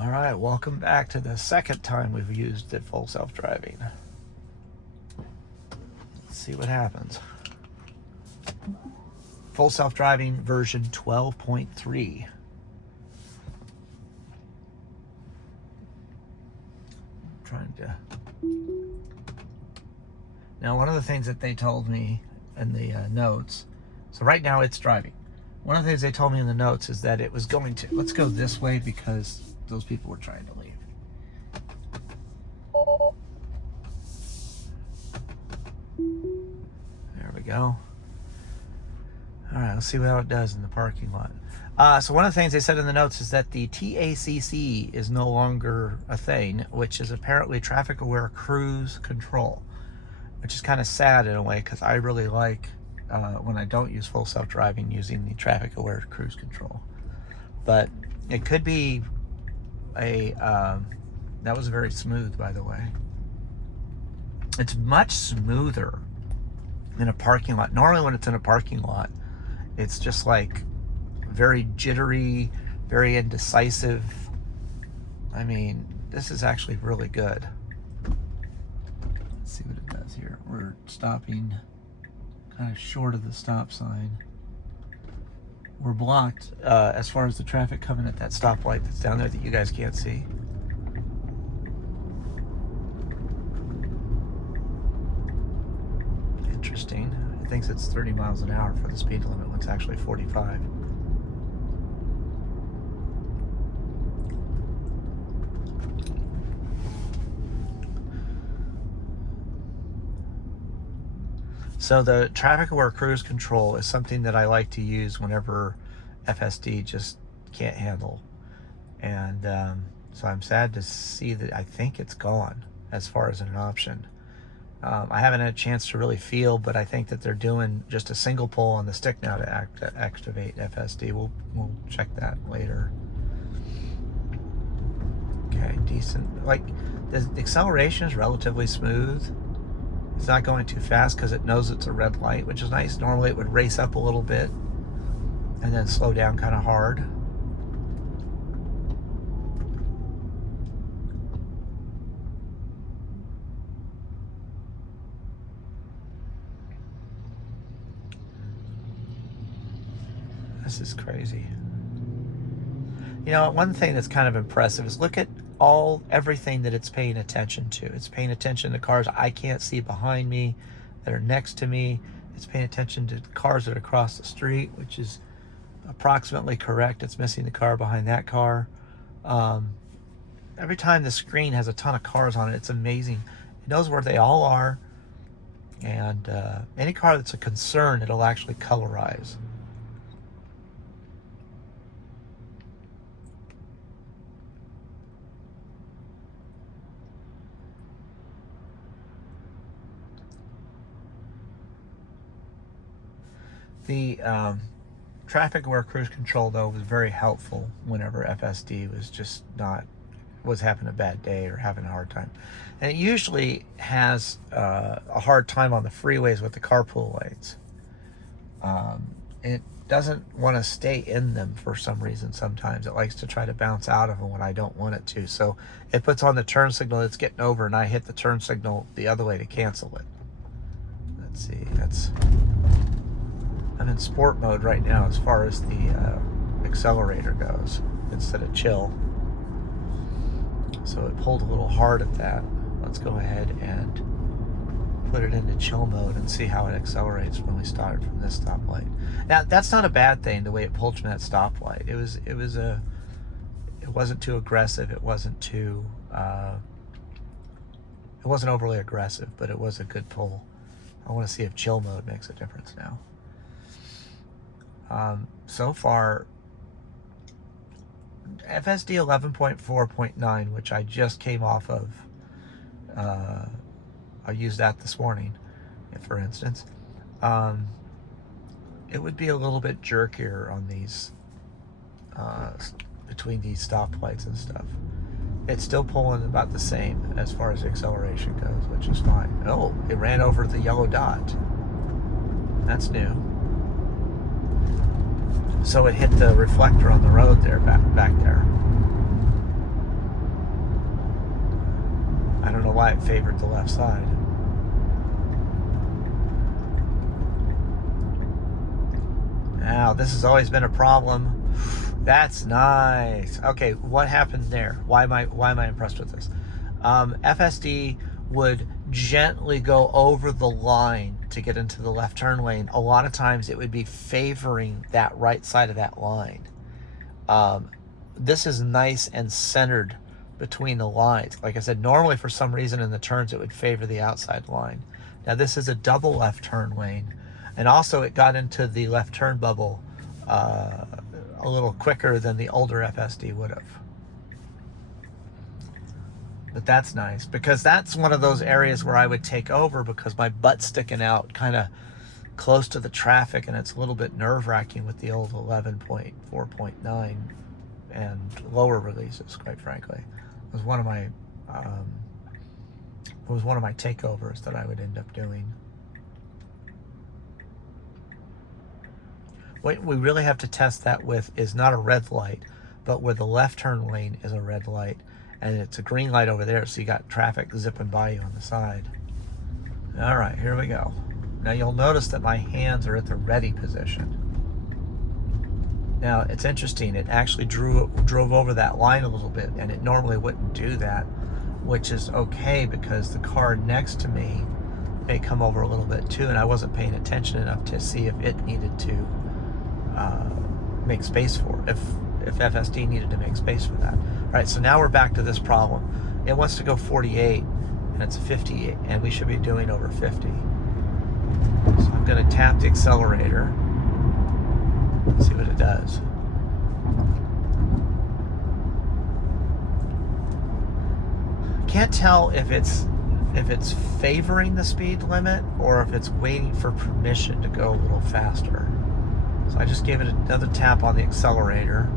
All right, welcome back to the second time we've used it full self-driving. Let's see what happens. Full self-driving version 12.3. Trying to. Now, one of the things that they told me in the notes, so right now it's driving. One of the things they told me in the notes is that it was going to, let's go this way because those people were trying to leave. There we go. All right, let's see how it does in the parking lot. So one of the things they said in the notes is that the TACC is no longer a thing, which is apparently Trafficware Cruise Control, which is kind of sad in a way because I really like when I don't use full self-driving using the Trafficware Cruise Control. But it could be that was very smooth, by the way. It's much smoother in a parking lot. Normally when it's in a parking lot, it's just like very jittery, very indecisive. I mean, this is actually really good. Let's see what it does here. We're stopping kind of short of the stop sign. We're blocked as far as the traffic coming at that stoplight that's down there that you guys can't see. Interesting. It thinks it's 30 miles an hour for the speed limit when it's actually 45. So the Trafficware Cruise Control is something that I like to use whenever FSD just can't handle. And so I'm sad to see that I think it's gone as far as an option. I haven't had a chance to really feel, but I think that they're doing just a single pull on the stick now to activate FSD. We'll check that later. Okay, decent. Like, the acceleration is relatively smooth. It's not going too fast because it knows it's a red light, which is nice. Normally it would race up a little bit and then slow down kind of hard. This is crazy. You know, one thing that's kind of impressive is look at everything that it's paying attention to. It's paying attention to cars I can't see behind me that are next to me. It's paying attention to cars that are across the street, which is approximately correct. It's missing the car behind that car. Every time the screen has a ton of cars on it, it's amazing. It knows where they all are, and any car that's a concern, it'll actually colorize. The Trafficware Cruise Control, though, was very helpful whenever FSD was having a bad day or having a hard time. And it usually has a hard time on the freeways with the carpool lanes. It doesn't want to stay in them for some reason sometimes. It likes to try to bounce out of them when I don't want it to. So it puts on the turn signal it's getting over, and I hit the turn signal the other way to cancel it. Let's see, I'm in sport mode right now as far as the accelerator goes instead of chill. So it pulled a little hard at that. Let's go ahead and put it into chill mode and see how it accelerates when we start from this stoplight. Now, that's not a bad thing, the way it pulled from that stoplight. It wasn't too aggressive. It wasn't overly aggressive, but it was a good pull. I want to see if chill mode makes a difference now. So far, FSD 11.4.9, which I just came off of, I used that this morning, for instance. It would be a little bit jerkier on these, between these stoplights and stuff. It's still pulling about the same as far as the acceleration goes, which is fine. Oh, it ran over the yellow dot. That's new. So it hit the reflector on the road there, back there. why it favored the left side. Now, this has always been a problem. That's nice. Okay, what happened there? Why am I impressed with this? FSD would gently go over the line to get into the left turn lane. A lot of times it would be favoring that right side of that line. This is nice and centered between the lines. Like I said, normally for some reason in the turns it would favor the outside line. Now this is a double left turn lane, and also it got into the left turn bubble a little quicker than the older FSD would have. But that's nice, because that's one of those areas where I would take over because my butt's sticking out kind of close to the traffic, and it's a little bit nerve-wracking with the old 11.4.9 and lower releases, quite frankly. It was one of my takeovers that I would end up doing. What we really have to test that with is not a red light, but where the left turn lane is a red light, and it's a green light over there, so you got traffic zipping by you on the side. All right, here we go. Now you'll notice that my hands are at the ready position. Now it's interesting, it actually drove over that line a little bit, and it normally wouldn't do that, which is okay because the car next to me may come over a little bit too, and I wasn't paying attention enough to see if it needed to make space for it, if FSD needed to make space for that. All right, so now we're back to this problem. It wants to go 48, and it's 58, and we should be doing over 50. So I'm going to tap the accelerator, see what it does. Can't tell if it's favoring the speed limit or if it's waiting for permission to go a little faster. So I just gave it another tap on the accelerator.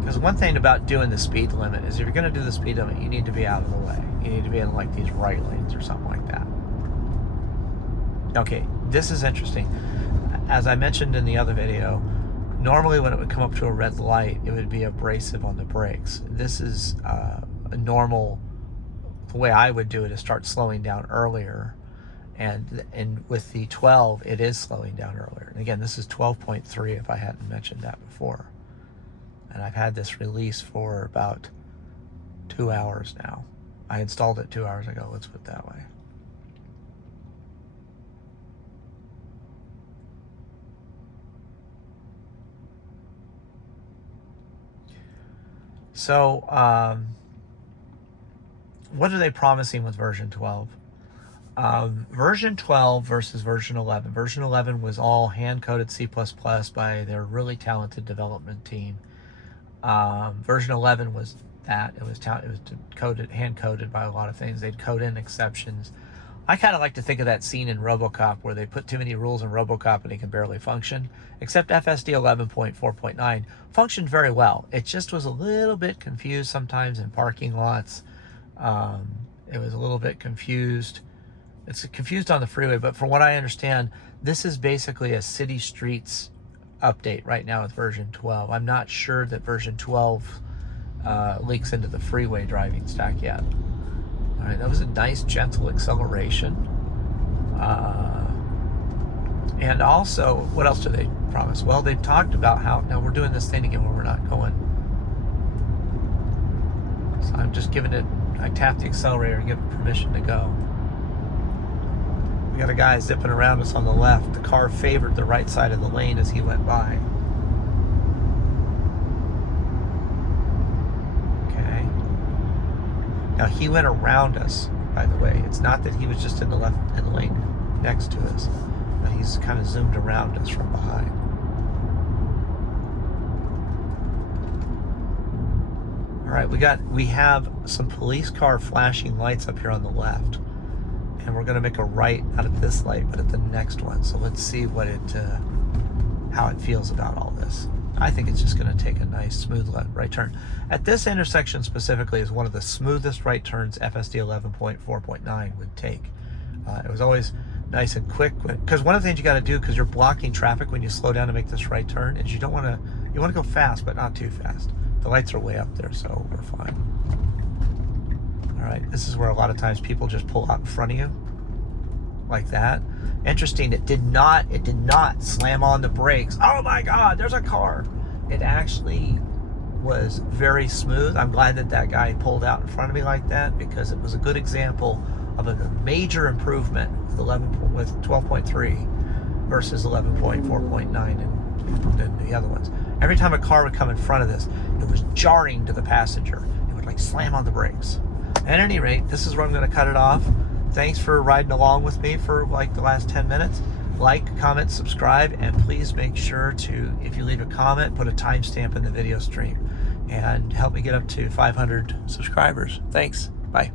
Because one thing about doing the speed limit is if you're going to do the speed limit, you need to be out of the way. You need to be in like these right lanes or something like that. Okay, this is interesting. As I mentioned in the other video, normally when it would come up to a red light, it would be abrasive on the brakes. This is a normal. The way I would do it is start slowing down earlier, and with the 12 it is slowing down earlier. And again, this is 12.3 if I hadn't mentioned that before, and I've had this release for about 2 hours now. I installed it 2 hours ago, let's put it that way. So what are they promising with version 12? Version 12 versus version 11. Version 11 was all hand-coded C++ by their really talented development team. Version 11 was that. It was hand-coded by a lot of things. They'd code in exceptions. I kind of like to think of that scene in RoboCop where they put too many rules in RoboCop and he can barely function, except FSD 11.4.9 functioned very well. It just was a little bit confused sometimes in parking lots. It was a little bit confused. It's confused on the freeway, but from what I understand, this is basically a city streets update right now with version 12. I'm not sure that version 12 leaks into the freeway driving stack yet. All right, that was a nice gentle acceleration. And also, what else do they promise? Well, they've talked about how, now we're doing this thing again where we're not going. So I'm just giving it, I tap the accelerator and give it permission to go. We got a guy zipping around us on the left. The car favored the right side of the lane as he went by. Okay. Now he went around us, by the way. It's not that he was just in the lane next to us. But he's kind of zoomed around us from behind. All right, we have some police car flashing lights up here on the left, and we're going to make a right out of this light, but at the next one. So let's see what how it feels about all this. I think it's just going to take a nice smooth right turn. At this intersection specifically is one of the smoothest right turns FSD 11.4.9 would take. It was always nice and quick, because one of the things you got to do, because you're blocking traffic when you slow down to make this right turn, is you don't want You want to go fast, but not too fast. The lights are way up there, so we're fine. All right, this is where a lot of times people just pull out in front of you, like that. Interesting, it did not slam on the brakes. Oh my God, there's a car. It actually was very smooth. I'm glad that guy pulled out in front of me like that, because it was a good example of a major improvement with 12.3 versus 11.4.9 and the other ones. Every time a car would come in front of this, it was jarring to the passenger. It would like slam on the brakes. At any rate, this is where I'm going to cut it off. Thanks for riding along with me for like the last 10 minutes. Like, comment, subscribe, and please make sure to, if you leave a comment, put a timestamp in the video stream and help me get up to 500 subscribers. Thanks. Bye.